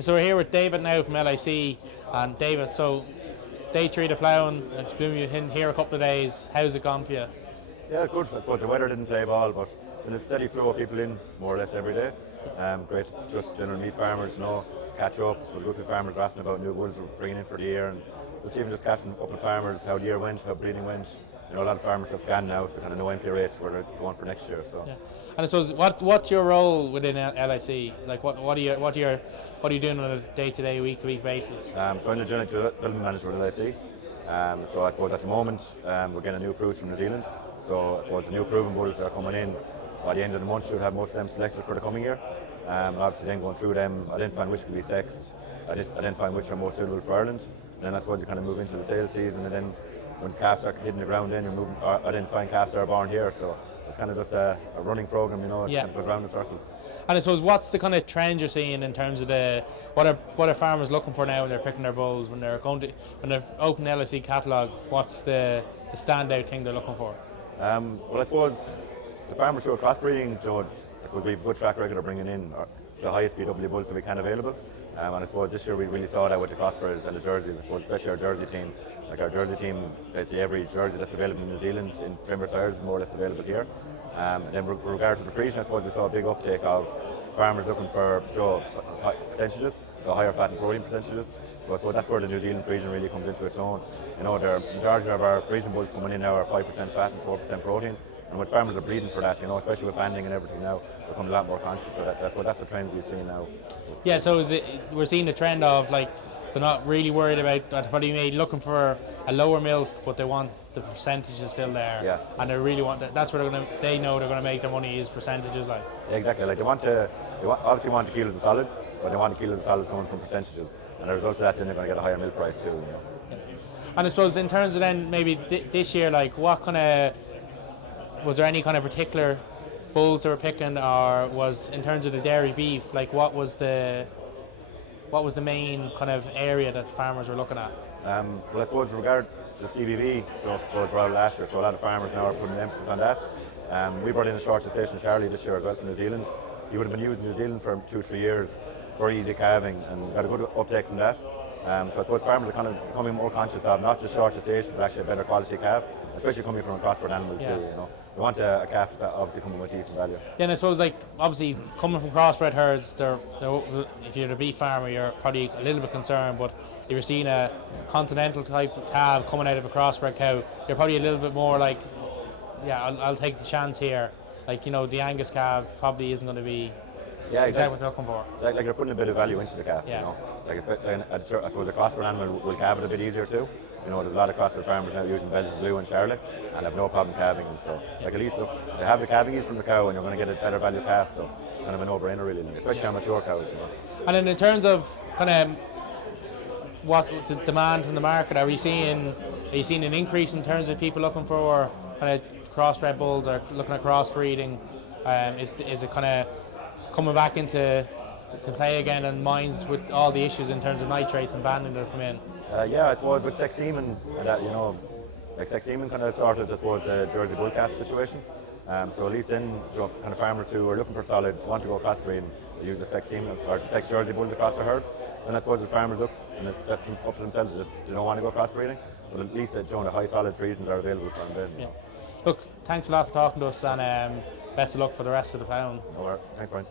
So we're here with David now from LIC, and David, so day 3 of the ploughing, I presume you've been here a couple of days. How's it gone for you? Yeah, good. I suppose the weather didn't play ball, but there's a steady flow of people in more or less every day. Great, just general meat farmers, catch up. So good for farmers are asking about new bulls we're bringing in for the year, and just catching up with farmers how the year went, how breeding went. A lot of farmers are scanned now, so kind of no MP rates where they're going for next year. So. Yeah. And I suppose what's your role within LIC? Like what are you doing on a day-to-day, week-to-week basis? So I'm the general development manager at LIC. So I suppose at the moment we're getting a new crews from New Zealand. So I suppose the new proven bulls that are coming in by the end of the month should have most of them selected for the coming year. Obviously then going through them, identifying which can be sexed, identifying which are most suitable for Ireland. And then I suppose you kind of move into the sales season, and then when calves are hitting the ground, then you're identifying calves that are born here. So it's kind of just a running program, it kind of goes round in circles. And I suppose what's the kind of trend you're seeing in terms of what are farmers looking for now when they're picking their bulls, when they're opening the LIC catalogue? What's the standout thing they're looking for? Well, I suppose the farmers who are crossbreeding, I suppose we have a good track record of bringing in the highest BW bulls that we can available. And I suppose this year we really saw that with the crossbreeds and the jerseys. I suppose especially our jersey team. Like our jersey team, basically every jersey that's available in New Zealand in premier size is more or less available here. And then with regard to the Frisian, I suppose we saw a big uptake of farmers looking for percentages, so higher fat and protein percentages. So I suppose that's where the New Zealand Frisian really comes into its own. The majority of our Frisian bulls coming in now are 5% fat and 4% protein. And when farmers are breeding for that, especially with banding and everything now, they're becoming a lot more conscious. So that's the trend we see now. Yeah, so we're seeing the trend of like they're not really worried about that. Probably maybe looking for a lower milk, but they want the percentages still there. Yeah. And they really want that. That's where they know they're going to make their money is percentages, like. Yeah, exactly. Like obviously want the kilos of solids, but they want the kilos of solids coming from percentages. And as a result of that, then they're going to get a higher milk price too. Yeah. And I suppose in terms of then maybe this year, like was there any kind of particular bulls they were picking, or was in terms of the dairy beef, like what was the main kind of area that the farmers were looking at? Well, I suppose in regard to the CBV, was brought out last year, so a lot of farmers now are putting an emphasis on that. We brought in a short gestation Charlie this year as well from New Zealand. He would have been used in New Zealand for 2-3 years, very easy calving, and got a good uptake from that. So I suppose farmers are kind of becoming more conscious of not just short gestation, but actually a better quality calf, especially coming from a crossbred animal too. They want a calf that's obviously coming with decent value. Yeah, and I suppose obviously coming from crossbred herds, if you're a beef farmer, you're probably a little bit concerned. But if you're seeing a continental type of calf coming out of a crossbred cow, you're probably a little bit more like, I'll take the chance here. Like the Angus calf probably isn't going to be exactly what they're looking for. Like they're putting a bit of value into the calf. I suppose a crossbred animal will calve it a bit easier too. There's a lot of crossbred farmers now using Belgian Blue and Charlotte and have no problem calving them. So at least look, they have the calving ease from the cow, and you're going to get a better value calf. So kind of a no-brainer really, especially on mature cows. And then in terms of kind of what the demand from the market, are you seeing an increase in terms of people looking for kind of crossbred bulls or looking at crossbreeding? Is it kind of coming back into play again in minds with all the issues in terms of nitrates and banding that have come in? I suppose with sex semen and that, like sex semen kind of started, I suppose, the Jersey bull calf situation. So at least then, kind of farmers who are looking for solids want to go crossbreeding, they use the sex semen or the sex Jersey bulls across the herd. And I suppose the farmers look, and that's up to themselves, they don't want to go crossbreeding, but at least the high solid Frisians are available for them then. Yeah. Look, thanks a lot for talking to us, and best of luck for the rest of the pound. All right, thanks, Brian.